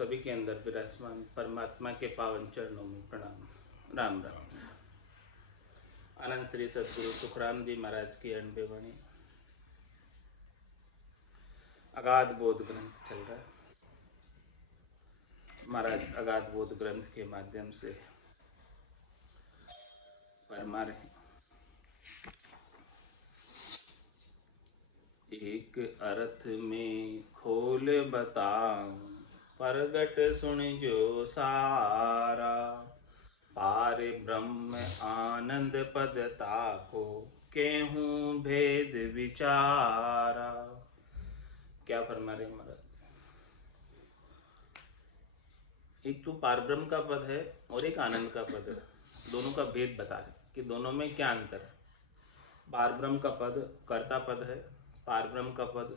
सभी के अंदर विराजमान परमात्मा के पावन चरणों में प्रणाम। राम राम। आनंद श्री सदगुरु सुखराम जी महाराज की अनबे वाणी। अगाध बोध ग्रंथ चल रहा है। महाराज अगाध बोध ग्रंथ के माध्यम से फरमा रहे हैं, एक अर्थ में खोल बताऊं, प्रगट सुन जो सारा, पार ब्रह्म आनंद पद ताको, केहूं भेद विचारा। क्या फरमा रहे महाराज? एक तो पार ब्रह्म का पद है और एक आनंद का पद है, दोनों का भेद बता रहे कि दोनों में क्या अंतर है। पार ब्रह्म का पद कर्ता पद है, पार ब्रह्म का पद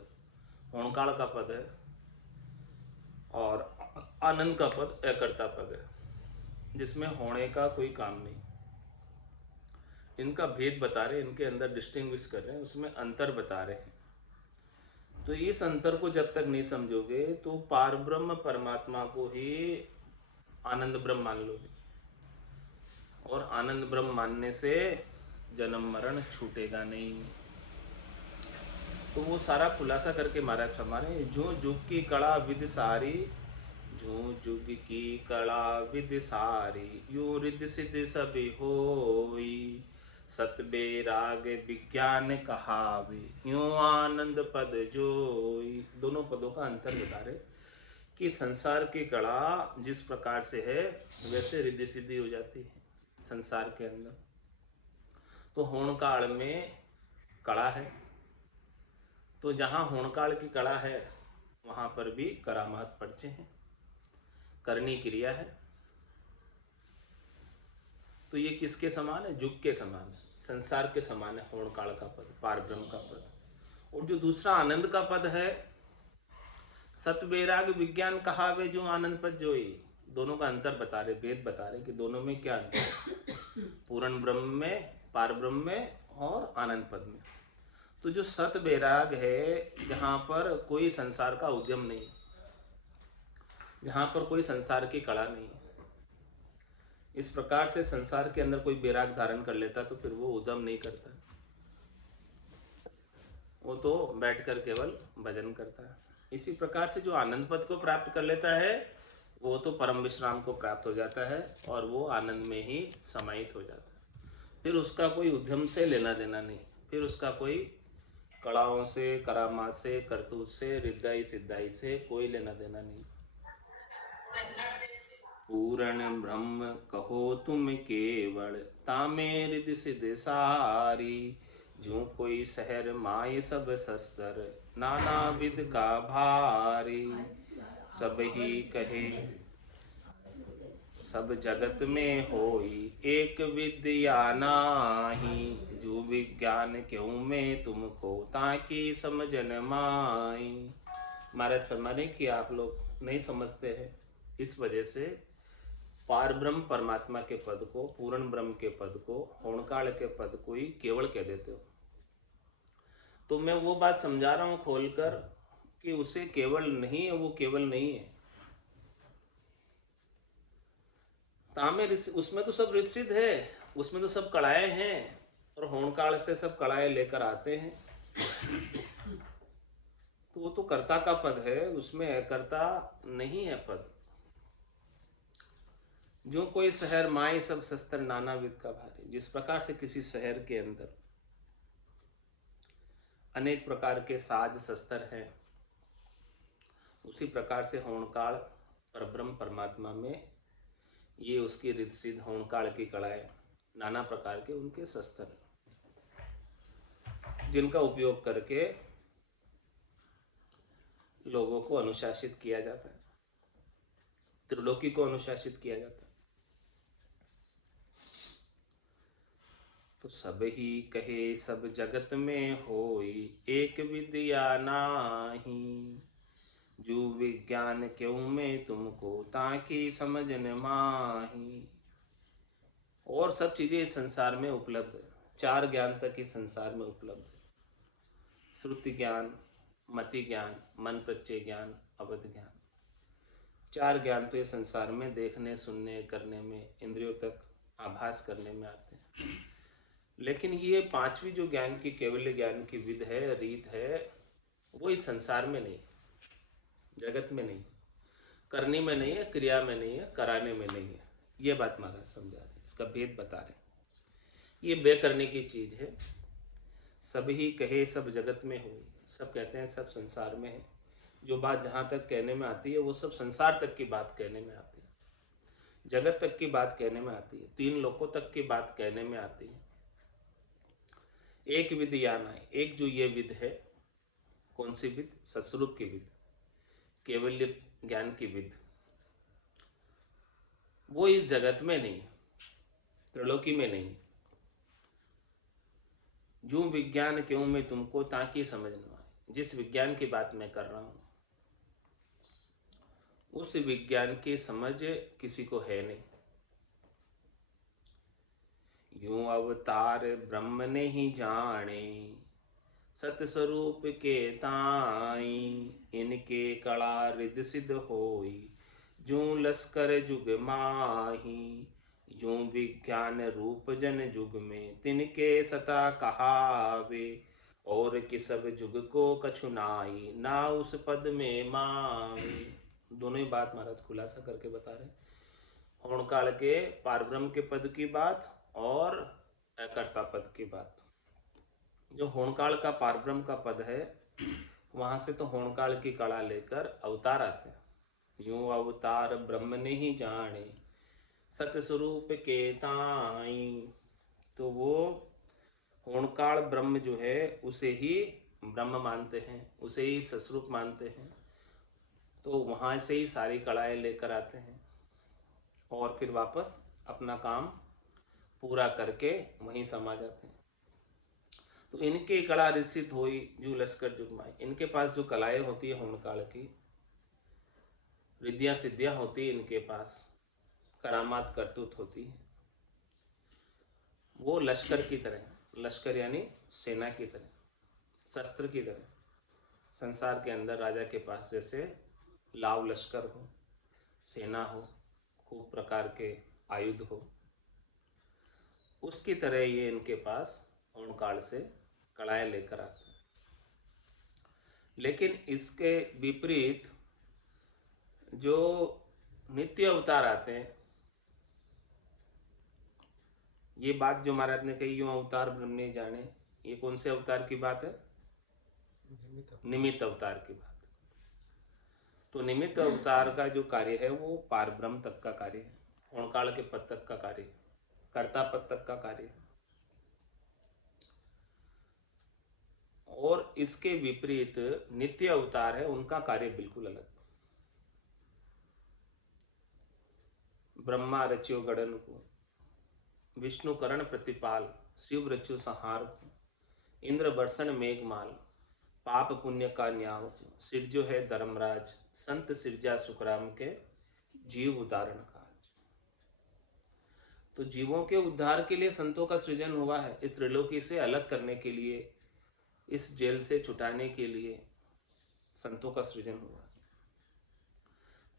होणकाल का पद है, और आनंद का पद अकर्ता पद है, जिसमें होने का कोई काम नहीं। इनका भेद बता रहे, इनके अंदर डिस्टिंग्विश कर रहे हैं, उसमें अंतर बता रहे हैं। तो इस अंतर को जब तक नहीं समझोगे तो पार ब्रह्म परमात्मा को ही आनंद ब्रह्म मान लोगे, और आनंद ब्रह्म मानने से जन्म मरण छूटेगा नहीं। तो वो सारा खुलासा करके महाराज हमारे जो जुग की कला विद सारी, जो जुग की कला विद सारी, यो रिद्ध सिद्ध सभी होई, सत बेराग विज्ञान कहावे, यूं आनंद पद जोई। दोनों पदों का अंतर बता रहे कि संसार की कला जिस प्रकार से है वैसे रिद्धि सिद्धि हो जाती है संसार के अंदर। तो होणकाल में कला है, तो जहाँ होणकाल की कला है वहाँ पर भी करामात पर्चे हैं, करनी क्रिया है। तो ये किसके समान है? जुग के समान है, संसार के समान है होणकाल का पद, पार ब्रह्म का पद। और जो दूसरा आनंद का पद है, सत वैराग विज्ञान कहावे, जो आनंद पद जोई। दोनों का अंतर बता रहे, भेद बता रहे कि दोनों में क्या अंतर है, पूर्ण ब्रह्म में, पार ब्रह्म में और आनंद पद में। तो जो सत वैराग है, जहाँ पर कोई संसार का उद्यम नहीं, जहाँ पर कोई संसार की कला नहीं, इस प्रकार से संसार के अंदर कोई वैराग धारण कर लेता तो फिर वो उद्यम नहीं करता, वो तो बैठकर केवल भजन करता है। इसी प्रकार से जो आनंद पद को प्राप्त कर लेता है वो तो परम विश्राम को प्राप्त हो जाता है और वो आनंद में ही समाहित हो जाता है। फिर उसका कोई उद्यम से लेना देना नहीं, फिर उसका कोई कलाओं से, करामात से, करतूत से, रिद्धाई सिद्धाई से कोई लेना देना नहीं। पूर्ण ब्रह्म कहो तुम केवल, तामे रिद्धि सिद्ध सारी, जो कोई शहर माए सब शस्त्र, नाना विध का भारी। सब ही कहे सब जगत में होई, एक विद्या नाही, जो विज्ञान क्यों में तुमको, ताकि समझन माई। महाराज फरमाने कि आप लोग नहीं समझते हैं, इस वजह से पार ब्रह्म परमात्मा के पद को, पूर्ण ब्रह्म के पद को, होणकाल के पद को ही केवल कह देते हो। तो मैं वो बात समझा रहा हूँ खोलकर कि उसे केवल नहीं है, वो केवल नहीं है। तामे उसमें तो सब ऋषिद है, उसमें तो सब कलाएं हैं, और होणकाल से सब कलाएं लेकर आते हैं। तो वो तो कर्ता का पद है, उसमें कर्ता नहीं है पद। जो कोई शहर माए सब शस्त्र, नाना विध का भारी। जिस प्रकार से किसी शहर के अंदर अनेक प्रकार के साज शस्त्र हैं, उसी प्रकार से होणकाल परब्रह्म परमात्मा में ये उसकी रिद्ध सिद्ध होणकाल की कलाएं, नाना प्रकार के उनके शस्त्र, जिनका उपयोग करके लोगों को अनुशासित किया जाता है, त्रिलोकी को अनुशासित किया जाता है। तो सब ही कहे सब जगत में होई, एक विद्या नाही, जो विज्ञान क्यों में तुमको, ताकि समझन माही। और सब चीजें इस संसार में उपलब्ध है, चार ज्ञान तक इस संसार में उपलब्ध है। श्रुति ज्ञान, मति ज्ञान, मन प्रत्यय ज्ञान, अवध ज्ञान, चार ज्ञान तो ये संसार में देखने, सुनने, करने में, इंद्रियों तक आभास करने में आते हैं। लेकिन ये पांचवी जो ज्ञान की, केवल ज्ञान की विध है, रीत है, वो इस संसार में नहीं, जगत में नहीं, करने में नहीं है, क्रिया में नहीं है, कराने में नहीं है। ये बात महाराज समझा रहे, इसका भेद बता रहे। ये बे करने की चीज है। सब ही कहे सब जगत में हो, सब कहते हैं सब संसार में है। जो बात जहाँ तक कहने में आती है वो सब संसार तक की बात कहने में आती है, जगत तक की बात कहने में आती है, तीन लोकों तक की बात कहने में आती है। एक विध यान है, एक जो ये विध है, कौन सी विध? सत्स्वरूप की विध, केवल्य ज्ञान की विध, वो इस जगत में नहीं, त्रिलोकी में नहीं। जो विज्ञान क्यों मैं तुमको ताकि समझ न आए, जिस विज्ञान की बात मैं कर रहा हूं उस विज्ञान की समझ किसी को है नहीं। यूं अवतार ब्रह्म ने ही जाने, सतस्वरूप के ताई, इनके कला रिद सिद्ध होई, जो लश्कर जुग माही, जो विज्ञान रूप जन जुग में, तिनके सता कहावे, और कि सब जुग को कछु नाई, ना उस पद में मावे। दोनों ही बात महाराज खुलासा करके बता रहे हैं। होणकाल के पारब्रह्म के पद की बात और अकर्ता पद की बात। जो होणकाल का पारब्रह्म का पद है, वहां से तो होणकाल की कला लेकर अवतार आते हैं। यूं अवतार ब्रह्म ने ही जाने, सतस्वरूप के ताई, तो वो होणकाल ब्रह्म जो है उसे ही ब्रह्म मानते हैं, उसे ही सस्वरूप मानते हैं। तो वहां से ही सारी कलाएं लेकर आते हैं और फिर वापस अपना काम पूरा करके वहीं समा जाते हैं। तो इनके कला रिसित हुई, जो लश्कर जुगमाई, इनके पास जो कलाएं होती है होमकाल की, रिद्धियां सिद्धियां होती है इनके पास, करामात करतूत होती है, वो लश्कर की तरह, लश्कर यानी सेना की तरह, शस्त्र की तरह। संसार के अंदर राजा के पास जैसे लाव लश्कर हो, सेना हो, खूब प्रकार के आयुध हो, उसकी तरह ये इनके पास होमकाल से कलाएं लेकर आते हैं। लेकिन इसके विपरीत जो नित्य अवतार आते हैं, ये बात जो महाराज ने कही, यूं अवतार ब्रह्म ने जाने, ये कौन से अवतार की बात है? निमित्त अवतार की बात। तो निमित्त अवतार का जो कार्य है वो पारब्रह्म तक का कार्य है, होणकाल के पद तक का कार्य है, कर्ता पद तक का कार्य है। और इसके विपरीत नित्य अवतार है, उनका कार्य बिल्कुल अलग। ब्रह्मा रच्यो गणन को, विष्णु करण प्रतिपाल, शिव रच्यो संहार को, इंद्र बरसन मेघमाल, पाप पुण्य का न्याव, सिरजो है धर्मराज, संत सिरजा सुखराम के, जीव उदाहरण काज। तो जीवों के उद्धार के लिए संतों का सृजन हुआ है, इस त्रिलोकी से अलग करने के लिए, इस जेल से छुटाने के लिए संतों का सृजन हुआ।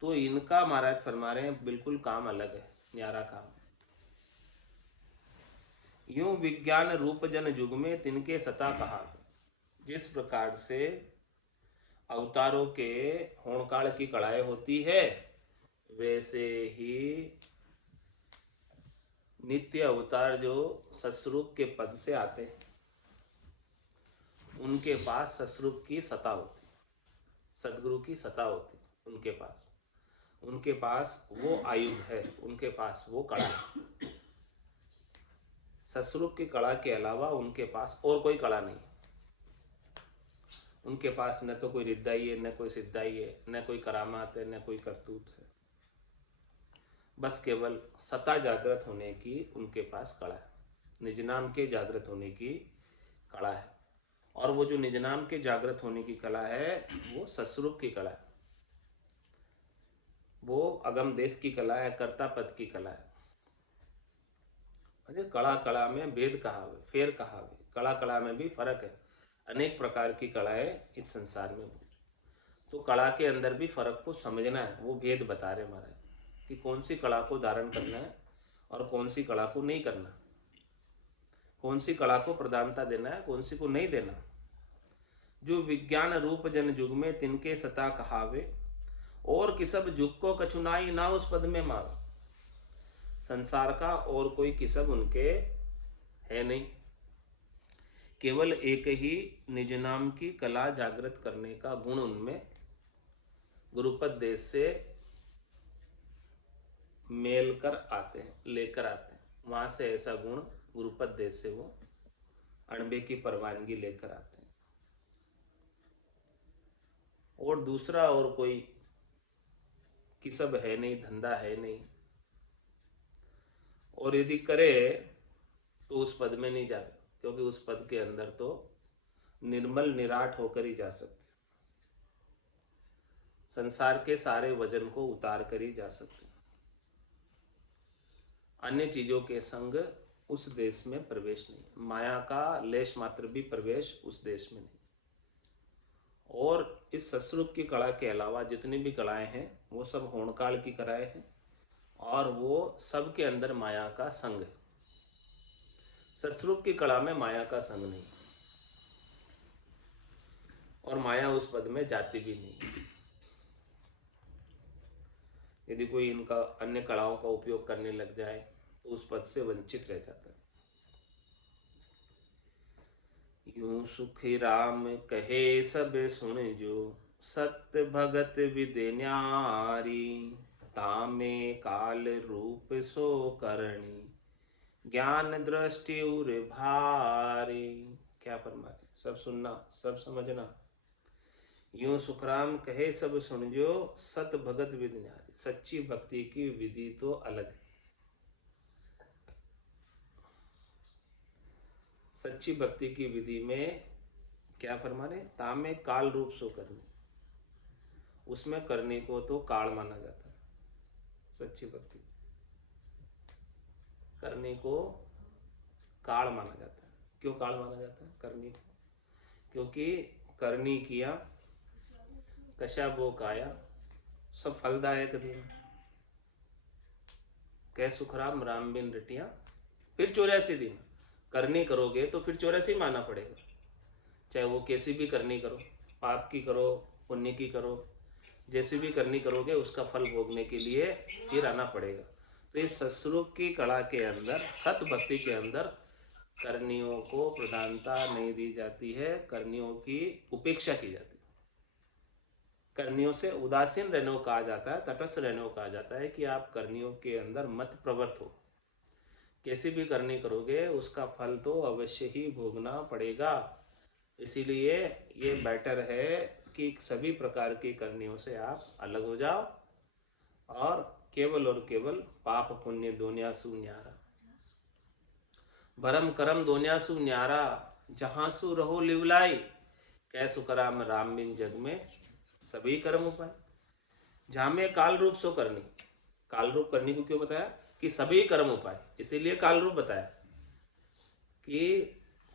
तो इनका महाराज फरमा रहे हैं बिल्कुल काम अलग है, न्यारा काम है। यूं विज्ञान रूप जन युग में तिनके सता कहा, जिस प्रकार से अवतारों के होणकाल की कड़ाई होती है, वैसे ही नित्य अवतार जो सस्वरूप के पद से आते हैं, उनके पास सस्वरूप की सत्ता होती, सदगुरु की सत्ता होती उनके पास, उनके पास वो आयुध है, उनके पास वो कड़ा है। सस्वरूप की कड़ा के अलावा उनके पास और कोई कड़ा नहीं। उनके पास न तो कोई रिद्धाई है, न कोई सिद्धाई है, न कोई करामात है, न कोई करतूत है। बस केवल सत्ता जागृत होने की उनके पास कड़ा है, निज नाम के जागृत होने की कड़ा है। और वो जो निज नाम के जागृत होने की कला है, वो सस्वरूप की कला है, वो अगम देश की कला है, कर्ता पद की कला है। कला कला में भेद कहावे, फेर कहावे, कला कला में भी फर्क है। अनेक प्रकार की कलाएं इस संसार में मौजूद। तो कला के अंदर भी फर्क को समझना है, वो भेद बता रहे महाराज कि कौन सी कला को धारण करना है और कौन सी कला को नहीं करना, कौन सी कला को प्रधानता देना है, कौन सी को नहीं देना। जो विज्ञान रूप जन जुग में तिनके सता कहावे, और किसब जुग को कछुनाई ना उस पद में मारो। संसार का और कोई किसब उनके है नहीं, केवल एक ही निज नाम की कला जागृत करने का गुण उनमें गुरुपद देश से मेल कर आते हैं, लेकर आते हैं। वहां से ऐसा गुण गुरुपद देश से वो अणबे की परवानगी लेकर आते हैं। और दूसरा और कोई किसब है नहीं, धंधा है नहीं, और यदि करे तो उस पद में नहीं जावे, क्योंकि उस पद के अंदर तो निर्मल निराट होकर ही जा सकते, संसार के सारे वजन को उतार कर ही जा सकते। अन्य चीजों के संग उस देश में प्रवेश नहीं, माया का लेश मात्र भी प्रवेश उस देश में नहीं। और इस ससुरूप की कला के अलावा जितनी भी कलाएं हैं वो सब होणकाल की कलाएं हैं, और वो सब के अंदर माया का संग है। ससुरूप की कला में माया का संग नहीं, और माया उस पद में जाती भी नहीं। यदि कोई इनका अन्य कलाओं का उपयोग करने लग जाए तो उस पद से वंचित रह जाता है। यूं सुखी राम कहे सब सुन जो, सत्य भगत विदे न्यारी। तामे काल रूप सो करणी, ज्ञान दृष्टि उर भारी। क्या फरमाए, सब सुनना, सब समझना। यूं सुखराम कहे सब सुन जो, सत भगत विधि न्यारी। सच्ची भक्ति की विधि तो अलग है। सच्ची भक्ति की विधि में क्या फरमा रहे, तामे काल रूप सो करनी, उसमें करने को तो काल माना जाता है। सच्ची भक्ति करने को काल माना जाता है। क्यों काल माना जाता है करनी को? क्योंकि करनी किया कशा वो काया, सब फलदायक दिन। कह सुखराम राम बिन रटिया, फिर 84 दिन करनी करोगे तो फिर 84 माना पड़ेगा। चाहे वो कैसी भी करनी करो, पाप की करो, पुण्य की करो, जैसी भी करनी करोगे उसका फल भोगने के लिए फिर आना पड़ेगा। तो इस सत्स्वरूप की कला के अंदर, सत भक्ति के अंदर करनियों को प्रधानता नहीं दी जाती है, करनियों की उपेक्षा की जाती है। करनियों से उदासीन रहने को कहा जाता है, तटस्थ रहने को कहा जाता है कि आप करनियों के अंदर मत प्रवृत्त हो। कैसी भी करनी करोगे उसका फल तो अवश्य ही भोगना पड़ेगा। इसीलिए ये बेटर है कि सभी प्रकार की करनियों से आप अलग हो जाओ और केवल पाप पुण्य दोन्यासु न्यारा, भरम करम दोन्यासु न्यारा, जहां सु रहो लिवलाई। कै सुकराम राम बिन जग में सभी कर्म उपाय। जहां में काल रूप सो करनी, काल रूप करनी को क्यों बताया कि सभी कर्म उपाय, इसीलिए काल रूप बताया कि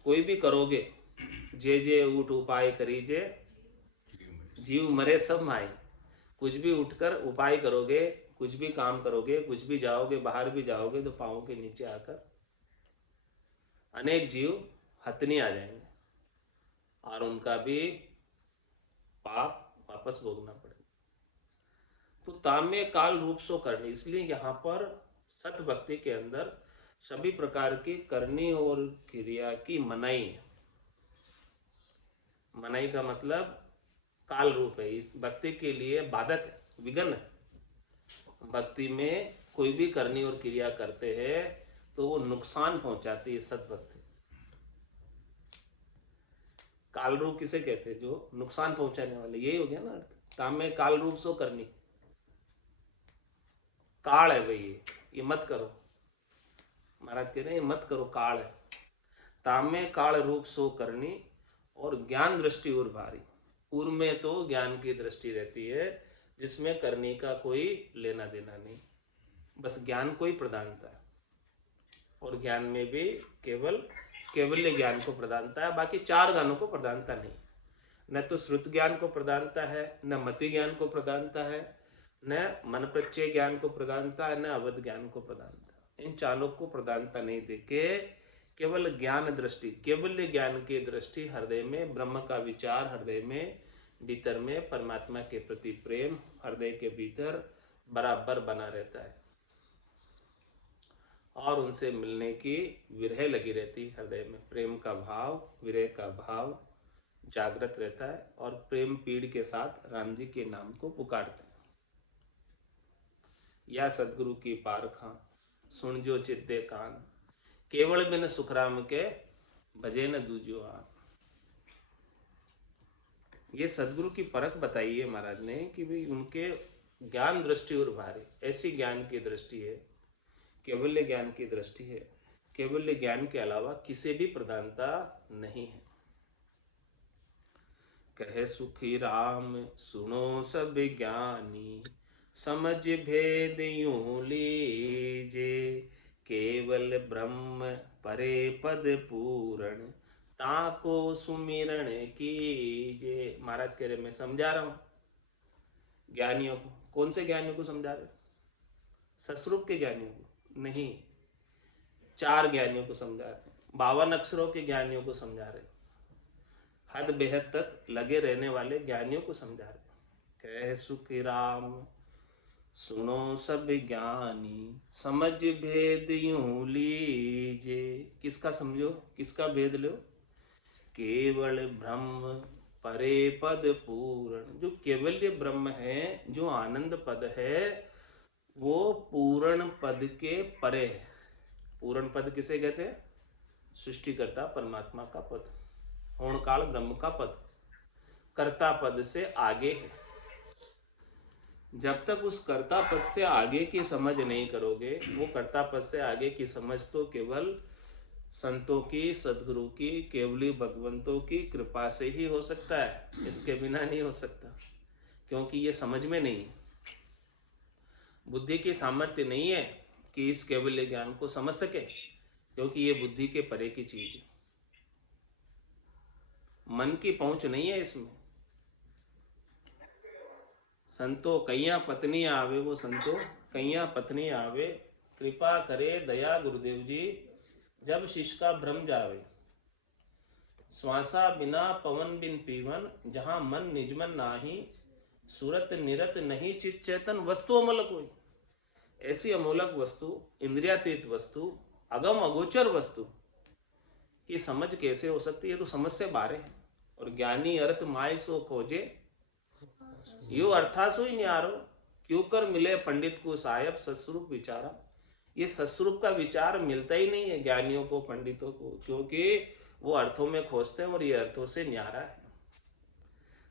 कोई भी करोगे जे जे उठ उपाय करीजे, जीव मरे सब माई। कुछ भी उठकर उपाय करोगे, कुछ भी काम करोगे, कुछ भी जाओगे, बाहर भी जाओगे तो पाँव के नीचे आकर अनेक जीव हथनी आ जाएंगे और उनका भी पाप वापस भोगना पड़ेगा। तो ताम्य काल रूप सो करनी, इसलिए यहाँ पर सत भक्ति के अंदर सभी प्रकार की करनी और क्रिया की मनाही है। मनाही का मतलब काल रूप है, इस भक्ति के लिए बाधक है, विघ्न है। भक्ति में कोई भी करनी और क्रिया करते हैं तो वो नुकसान पहुंचाती है सद्भक्ति। काल रूप किसे कहते हैं? जो नुकसान पहुंचाने वाले, यही हो गया ना अर्थ। ताम्य काल रूप सो करनी, काल है भाई, ये मत करो। महाराज कह रहे हैं मत करो, काल है। ताम्य काल रूप सो करनी, और ज्ञान दृष्टि और भारी। पूर्व में तो ज्ञान की दृष्टि रहती है जिसमें करने का कोई लेना देना नहीं, बस ज्ञान को ही प्रधानता है। और ज्ञान में भी केवल केवल्य ज्ञान को प्रधानता है, बाकी चार ज्ञानों को प्रधानता नहीं। न तो श्रुत ज्ञान को प्रधानता है, न मति ज्ञान को प्रधानता है, न मन प्रत्यय ज्ञान को प्रधानता है, न अवध ज्ञान को प्रधानता। इन चारों को प्रधानता नहीं देके केवल ज्ञान दृष्टि, केवल ज्ञान की दृष्टि, हृदय में ब्रह्म का विचार, हृदय में भीतर में परमात्मा के प्रति प्रेम हृदय के भीतर बराबर बना रहता है और उनसे मिलने की विरह लगी रहती है। हृदय में प्रेम का भाव, विरह का भाव जागृत रहता है और प्रेम पीड़ के साथ राम जी के नाम को पुकारते हैं। या सदगुरु की पारखा सुन जो चित्ते कान, केवल बिन सुखराम के भजे न दूजो आन। ये सदगुरु की परख बताई है महाराज ने कि भाई उनके ज्ञान दृष्टि और भारी, ऐसी ज्ञान की दृष्टि है, केवल्य ज्ञान की दृष्टि है, केवल्य ज्ञान के अलावा किसी भी प्रधानता नहीं है। कहे सुखी राम सुनो सब ज्ञानी, समझ भेद यूं लीजे, केवल ब्रह्म परे पद पूरण, ताको सुमिरण कीजे। महाराज कह रहे मैं समझा रहा हूं ज्ञानियों को। कौन से ज्ञानियों को समझा रहे? सस्वरूप के ज्ञानियों को नहीं, 4 ज्ञानियों को समझा रहे, 52 अक्षरों के ज्ञानियों को समझा रहे, हद बेहद तक लगे रहने वाले ज्ञानियों को समझा रहे। कह सुख राम सुनो सब ज्ञानी, समझ भेद यूं लीजे। किसका समझो, किसका भेद लो? केवल ब्रह्म परे पद पूर्ण, जो केवल्य ब्रह्म है, जो आनंद पद है, वो पूर्ण पद के परे है। पूर्ण पद किसे कहते हैं? सृष्टिकर्ता परमात्मा का पद, होणकाल ब्रह्म का पद, कर्ता पद से आगे है। जब तक उस कर्ता पद से आगे की समझ नहीं करोगे, वो कर्ता पद से आगे की समझ तो केवल संतों की, सदगुरु की, केवली भगवंतों की कृपा से ही हो सकता है, इसके बिना नहीं हो सकता। क्योंकि ये समझ में नहीं, बुद्धि की सामर्थ्य नहीं है कि इस केवल्य ज्ञान को समझ सके, क्योंकि ये बुद्धि के परे की चीज है, मन की पहुंच नहीं है इसमें। संतो कैया पत्नी आवे, वो संतो कैया पत्नी आवे, कृपा करे दया गुरुदेव जी, जब शिष्य का भ्रम जावे। श्वासा बिना पवन बिन पीवन, जहां मन निजमन नाही, सूरत निरत नहीं चित चेतन, वस्तु अमोलक कोई। ऐसी अमोलक वस्तु, इंद्रियातीत वस्तु, अगम अगोचर वस्तु की समझ कैसे हो सकती है? तो समझ से बाहर है। और ज्ञानी अर्थ माय सो खोजे, यो अर्थासु ही न्यारो, क्यों कर मिले पंडित को साहेब सस्वरूप विचारा। ये सस्वरूप का विचार मिलता ही नहीं है ज्ञानियों को, पंडितों को, क्योंकि वो अर्थों में खोजते हैं और ये अर्थों से न्यारा है।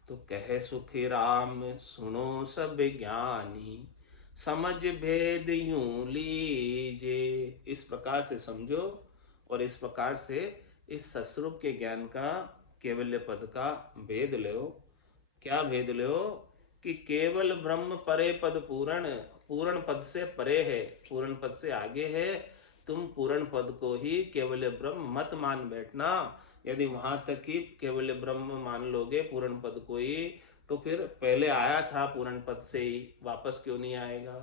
तो कहे सुखी राम सुनो सब ज्ञानी, समझ भेद यूं लीजे। इस प्रकार से समझो और इस प्रकार से इस सस्वरूप के ज्ञान का, केवल्य पद का भेद लो। क्या भेद लो? कि केवल ब्रह्म परे पद पूर्ण, पूर्ण पद से परे है, पूर्ण पद से आगे है। तुम पूर्ण पद को ही केवल ब्रह्म मत मान बैठना। यदि वहां तक ही केवल ब्रह्म मान लोगे, पूर्ण पद को ही, तो फिर पहले आया था पूर्ण पद से ही, वापस क्यों नहीं आएगा?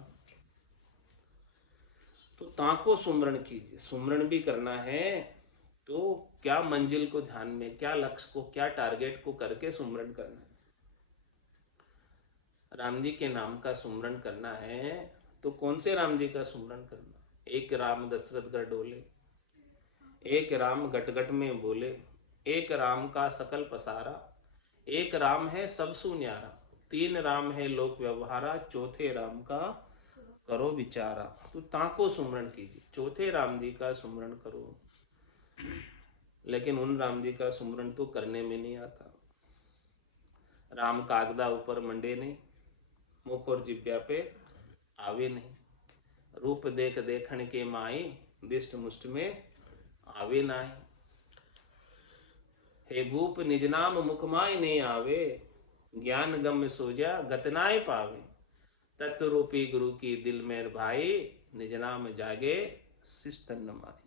तो ताको सुमरण कीजिए। सुमरण भी करना है तो क्या मंजिल को ध्यान में, क्या लक्ष्य को, क्या टारगेट को करके सुमरण करना है? राम जी के नाम का सुमरण करना है तो कौन से राम जी का सुमरण करना? एक राम दशरथ गढ़ डोले, एक राम घट घट में बोले, एक राम का सकल पसारा, एक राम है सब सुन्यारा, 3 राम है लोक व्यवहारा, चौथे राम का करो विचारा। तो ताको सुमरण कीजिए, चौथे राम जी का सुमरण करो। लेकिन उन राम जी का सुमरण तो करने में नहीं आता। राम कागदा ऊपर मंडे नहीं, मुख और जिब्या पे आवे नहीं, रूप देख देखण के माई, दिष्ट मुष्ट में आवे नाई। हे भूप निज नाम मुख माय नहीं आवे, ज्ञान गम्य सोजा गतनाय पावे, तत्व रूपी गुरु की दिल में भाई, निज नाम जागे शिस्तन न माही।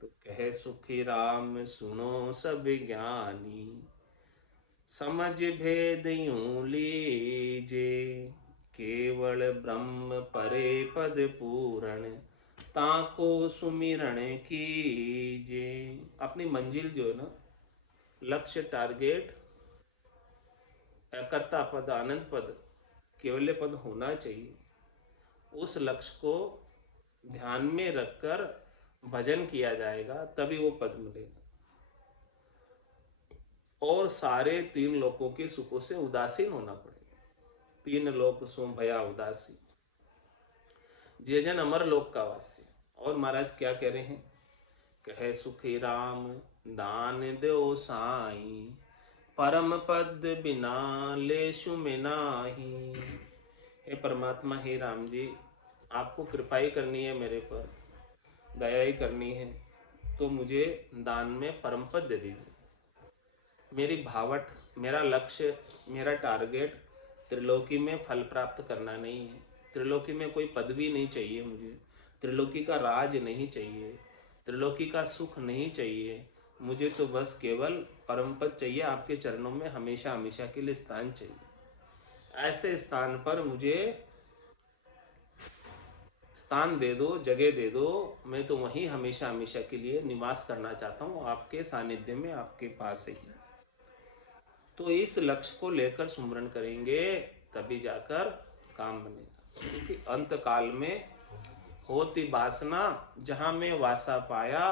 तो कहे सुखी राम सुनो सब ज्ञानी, समझ भेद यूं लीजे, केवल ब्रह्म परे पद पूरण, ताको सुमिरण कीजे। अपनी मंजिल जो है ना, लक्ष्य, टारगेट, कर्ता पद, आनंद पद, केवल्य पद होना चाहिए। उस लक्ष्य को ध्यान में रखकर भजन किया जाएगा, तभी वो पद मिलेगा। और सारे तीन लोकों के सुखों से उदासीन होना पड़ेगा। तीन लोक सो भया उदासी, जे जन अमर लोक का वासी। और महाराज क्या कह रहे हैं? कहे सुखी राम दान दो साई, परम पद बिना लेशु में नाही। हे परमात्मा, हे राम जी, आपको कृपा ही करनी है मेरे पर, दया ही करनी है, तो मुझे दान में परम पद दे दीजिए। मेरी भावट, मेरा लक्ष्य, मेरा टारगेट त्रिलोकी में फल प्राप्त करना नहीं है। त्रिलोकी में कोई पदवी नहीं चाहिए मुझे, त्रिलोकी का राज नहीं चाहिए, त्रिलोकी का सुख नहीं चाहिए। मुझे तो बस केवल परम पद चाहिए, आपके चरणों में हमेशा हमेशा के लिए स्थान चाहिए। ऐसे स्थान पर मुझे स्थान दे दो, जगह दे दो, मैं तो वहीं हमेशा हमेशा के लिए निवास करना चाहता हूँ, आपके सानिध्य में, आपके पास ही। तो इस लक्ष्य को लेकर सुमरन करेंगे, तभी जाकर काम बनेगा। क्योंकि अंत काल में होती वासना, जहाँ में वासा पाया,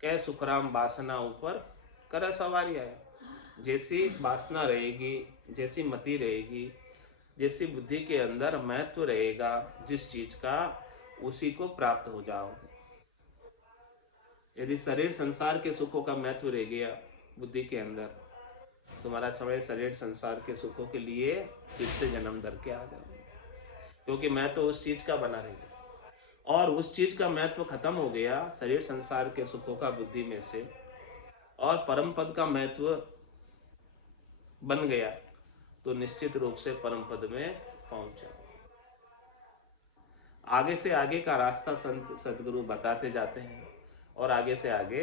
कै सुखराम वासना ऊपर कर सवारी आया। जैसी वासना रहेगी, जैसी मति रहेगी, जैसी बुद्धि के अंदर महत्व रहेगा जिस चीज का, उसी को प्राप्त हो जाओगे। यदि शरीर संसार के सुखों का महत्व रह गया बुद्धि के अंदर, तुम्हारा समय शरीर संसार के सुखों के लिए फिर से जन्म धर के आ जाओगे। क्योंकि मैं तो उस चीज का बना रहेगा, और उस चीज का महत्व खत्म हो गया शरीर संसार के सुखों का बुद्धि में से, और परम पद का महत्व बन गया, तो निश्चित रूप से परम पद में पहुंच जाओ। आगे से आगे का रास्ता संत सदगुरु बताते जाते हैं, और आगे से आगे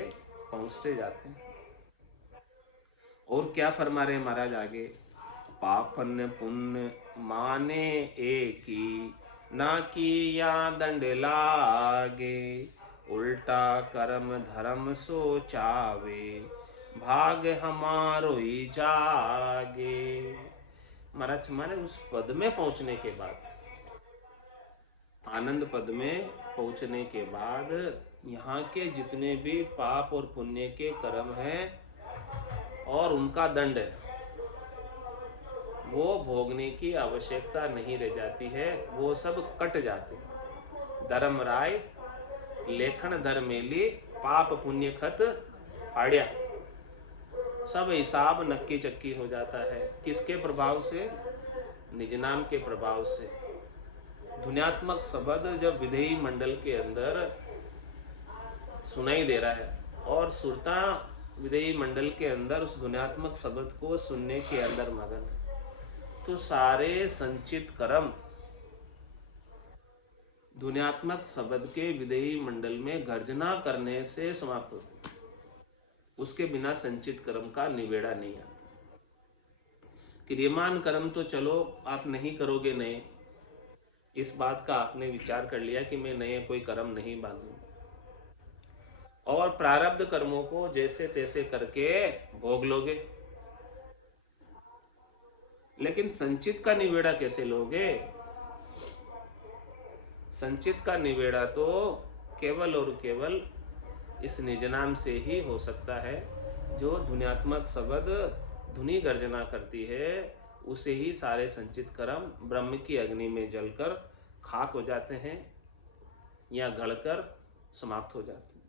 पहुंचते जाते हैं। और क्या फरमा रहे महाराज आगे? पापन पुण्य माने एक ही, ना कि या दंड लागे, उल्टा कर्म धर्म सोचावे, भाग हमारो ही जागे। महाराज माने उस पद में पहुंचने के बाद, आनंद पद में पहुंचने के बाद, यहाँ के जितने भी पाप और पुण्य के कर्म हैं और उनका दंड है, वो भोगने की आवश्यकता नहीं रह जाती है, वो सब कट जाते हैं। धर्म राय लेखन धर्मेली, पाप पुण्य खत फाड़िया। सब हिसाब नक्की चक्की हो जाता है। किसके प्रभाव से? निज नाम के प्रभाव से। ध्वन्यात्मक शब्द जब विधेयी मंडल के अंदर सुनाई दे रहा है, और सुरता विधेयी मंडल के अंदर उस ध्वन्यात्मक शब्द को सुनने के अंदर मगन है, तो सारे संचित कर्म ध्वन्यात्मक शब्द के विधेयी मंडल में गर्जना करने से समाप्त होते हैं। उसके बिना संचित कर्म का निवेड़ा नहीं आता। क्रियमान कर्म तो चलो आप नहीं करोगे नए, इस बात का आपने विचार कर लिया कि मैं नए कोई कर्म नहीं बांधूंगा, और प्रारब्ध कर्मों को जैसे तैसे करके भोग लोगे, लेकिन संचित का निवेड़ा कैसे लोगे? संचित का निवेड़ा तो केवल और केवल इस निज नाम से ही हो सकता है। जो ध्वन्यात्मक शब्द धुनी गर्जना करती है, उसे ही सारे संचित कर्म ब्रह्म की अग्नि में जलकर खाक हो जाते हैं या गलकर समाप्त हो जाते हैं।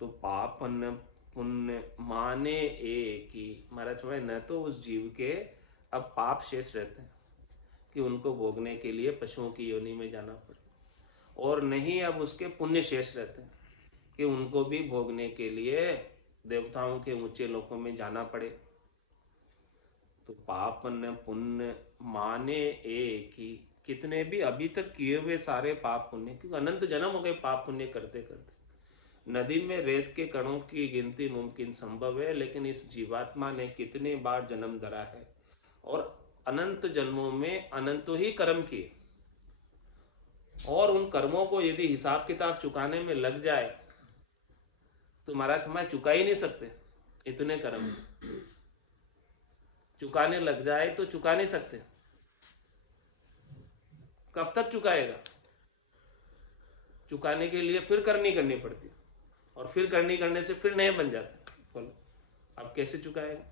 तो पापन पुण्य माने एक ही। महाराज भाई, न तो उस जीव के अब पाप शेष रहते हैं कि उनको भोगने के लिए पशुओं की योनि में जाना पड़े, और नहीं अब उसके पुण्य शेष रहते हैं कि उनको भी भोगने के लिए देवताओं के ऊंचे लोकों में जाना पड़े। तो पापन पुण्य माने एक ही। कितने भी अभी तक किए हुए सारे पाप पुण्य, क्योंकि अनंत जन्म हो गए पाप पुण्य करते करते, नदी में रेत के कणों की गिनती मुमकिन संभव है, लेकिन इस जीवात्मा ने कितने बार जन्म धरा है और अनंत जन्मों में अनंतों ही कर्म किए, और उन कर्मों को यदि हिसाब किताब चुकाने में लग जाए तो महाराज हमारे चुका ही नहीं सकते। इतने कर्म चुकाने लग जाए तो चुका नहीं सकते। कब तक चुकाएगा? चुकाने के लिए फिर करनी पड़ती, और फिर करने से फिर नए बन जाते। बोलो अब कैसे चुकाएगा?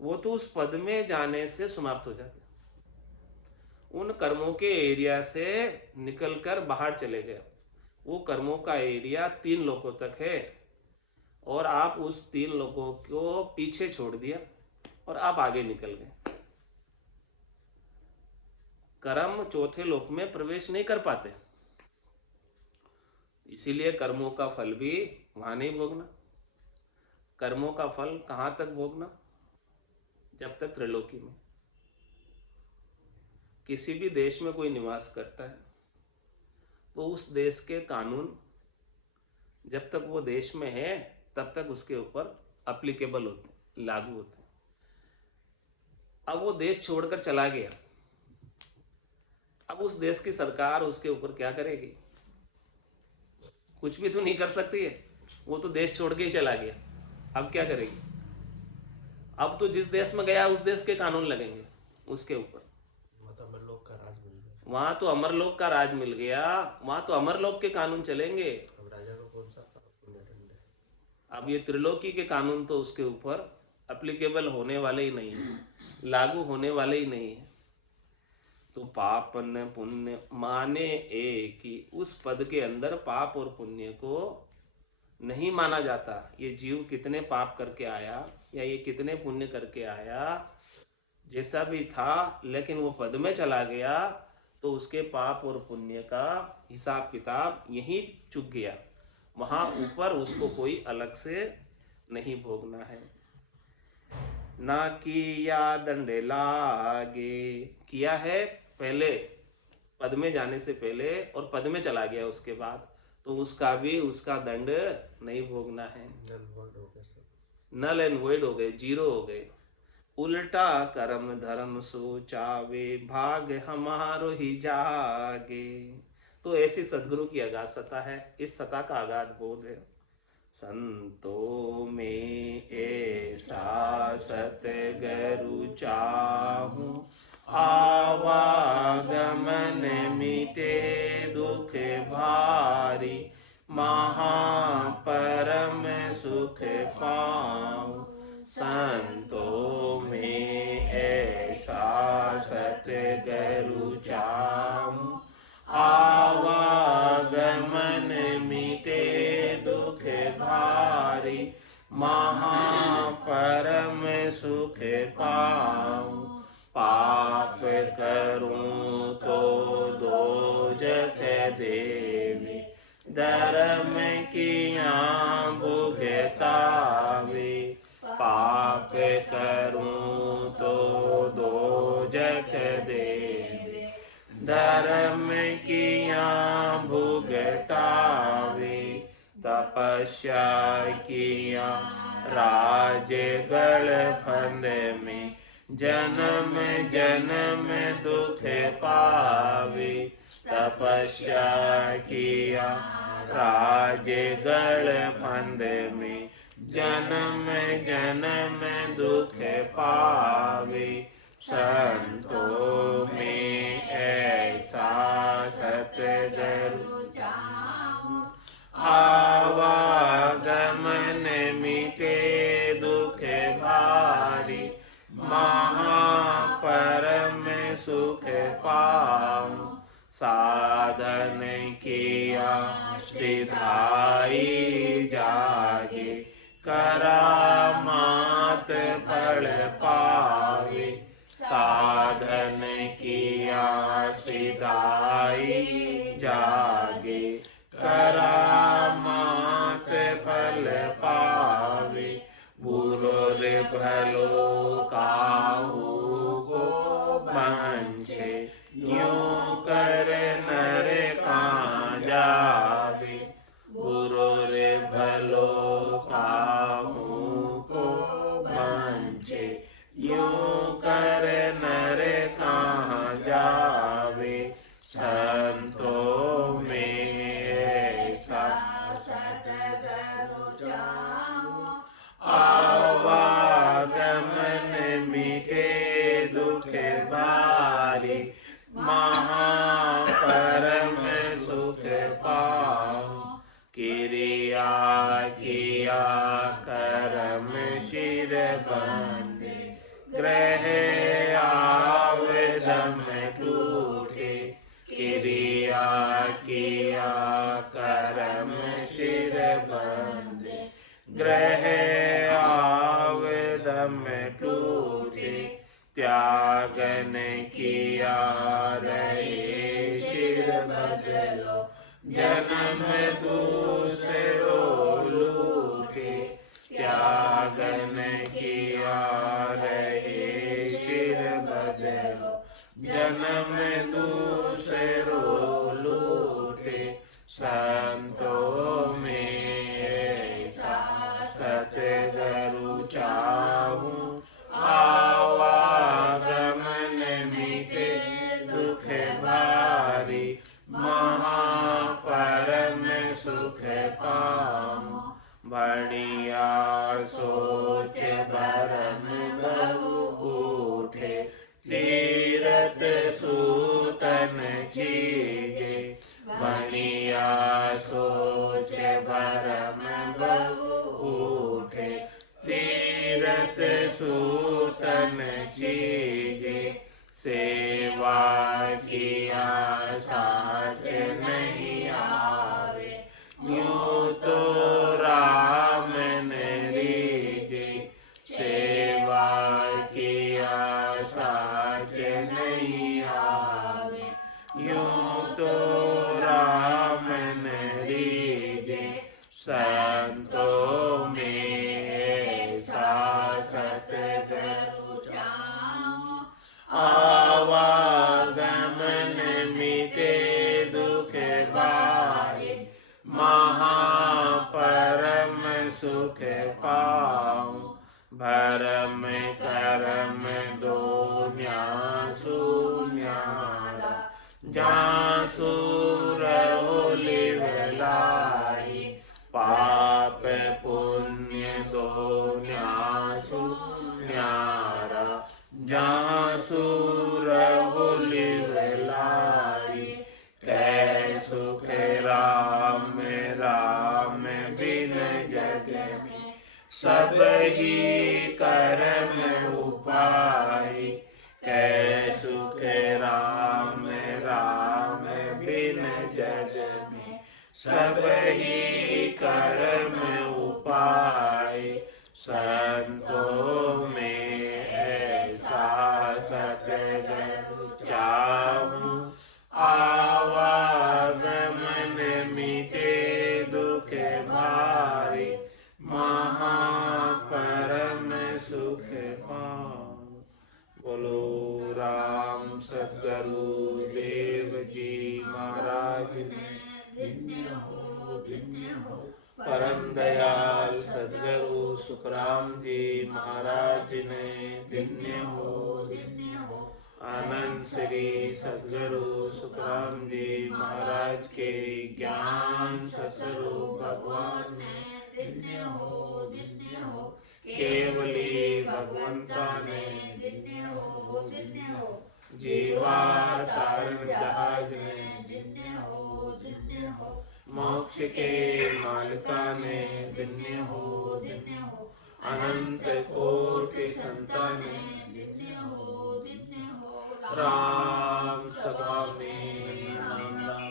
वो तो उस पद में जाने से समाप्त हो जाते, उन कर्मों के एरिया से निकलकर बाहर चले गए। वो कर्मों का एरिया 3 लोगों तक है, और आप उस 3 लोगों को पीछे छोड़ दिया और आप आगे निकल गए। कर्म चौथे लोक में प्रवेश नहीं कर पाते, इसीलिए कर्मों का फल भी वहां नहीं भोगना। कर्मों का फल कहां तक भोगना? जब तक त्रिलोकी में। किसी भी देश में कोई निवास करता है तो उस देश के कानून जब तक वो देश में है तब तक उसके ऊपर अप्लीकेबल होते, लागू होते। अब वो देश छोड़कर चला गया, अब उस देश की सरकार उसके ऊपर क्या करेगी? कुछ भी तो नहीं कर सकती है, वो तो देश छोड़ के ही चला गया। अब क्या करेगी? अब तो जिस देश में गया उस देश के कानून लगेंगे उसके ऊपर। अमरलोक का राज मिल गया, वहां तो अमरलोक का राज मिल गया, वहां तो अमरलोक के कानून चलेंगे। अब राजा को कौन सा पुण्य दंड है? अब ये त्रिलोकी के कानून तो उसके ऊपर अप्लीकेबल होने वाले ही नहीं है, लागू होने वाले ही नहीं है। तो पाप न पुण्य माने एक ही, उस पद के अंदर पाप और पुण्य को नहीं माना जाता। ये जीव कितने पाप करके आया या ये कितने पुण्य करके आया, जैसा भी था, लेकिन वो पद में चला गया तो उसके पाप और पुण्य का हिसाब किताब यहीं चुक गया। वहां ऊपर उसको कोई अलग से नहीं भोगना है। ना किया दंड लागे, किया है पहले पद में जाने से पहले और पद में चला गया उसके बाद, तो उसका भी उसका दंड नहीं भोगना है। नल एंड वॉइड हो गए, जीरो हो गए। उल्टा कर्म धर्म सोचावे, भाग हमारो ही जागे। तो ऐसी सदगुरु की अगाध सत्ता है, इस सत्ता का अगाध बोध है। संतों में ऐसा सतगुरु चाहूं, आवागमन मिटे दुख भारी, महापरम सुख पाऊं। संतों में ऐसा सतगुरु चाहूं, आवागमन मिटे दुख भारी, महापरम सुख पाऊं। पाप करूं तो दोजख देवी, धर्म किया भुगतावे। पाप करूं तो दोजख देवी, धर्म किया भुगतावे। तपस्या किया राजगढ़ फंद में, जन्म जन्म दुख पावे। तपस्या किया राजगढ़ फंद में, जन्म जन्म दुख पावे। संतों में ऐसा सतगुरु चाहूं, आवागमन मिटे दुख भारी, महापरम सुख पाऊं। साधन किया सिधाई जागे, करामात फल पावे। साधन किया सिधाई जागे, करामात फल पावे। बुरो रे भलो काहू को बंछे, यूं कर नर कहाँ जावे। बुरो महापरम सुख पाऊं। किरिया किया करम शिर बंधे, ग्रह आवदम टूटे। किरिया किया करम शिर बंधे, ग्रह आवदम टूटे। त्यागन किया रहे शिर बदलो, जन्म दूसरो लूटे। त्यागन किया रहे शिर बदलो, जन्म दूसरो लूटे। संतों में ऐसा सतगुरु चाहूं, आवागमन मिटे दुख भारी। महापरम सुख पाऊं, बढ़िया सोच भरम बहु उठे। तीरथ सूतन चीजे, बढ़िया सोच भरम बहु उठे। तीरथ सूतन चीजे, सेवा किया साच नहीं आवे। यूं तो राम न रीजे, सेवा किया साच नहीं आवे। यूं तो राम न रीजे, संतों में ऐसा सतगुरु चाहूं, आवागमन मिटे दुख भारी। महापरम सुख पाऊं, भरम करम दो न्यासु न्यारा। जहाँ सूर लिवलाई, पाप पुण्य दो न्यासु न्यारा। जहाँ सूर लिवलाई, कै सुख राम राम बिन जग में। सब ही कर्म उपाय, कै सुख राम राम बिन जग में। सब ही कर्म उपाय, संतों में ऐसा सतगुरु चाहूं, आवागमन मिटे दुख भारी। महापरम सुख पाऊं। बोलो राम सद्गुरु देव जी महाराज ने धन्य हो धन्य हो। परम दयाल सद्गुरु सुखराम जी महाराज ने धन्य हो धन्य हो। आनंद श्री सद्गुरु सुखराम जी महाराज के ज्ञान स्वरूप भगवान ने धन्य हो धन्य हो। केवली भगवंता ने धन्य हो धन्य हो। जीवा तारण जहाज ने धन्य हो धन्य हो। मोक्ष के मालिका ने धन्य हो धन्य हो। अनंत कोटि संताने धन्य हो धन्य हो। राम सभा में राम राम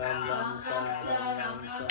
राम राम सा राम सा।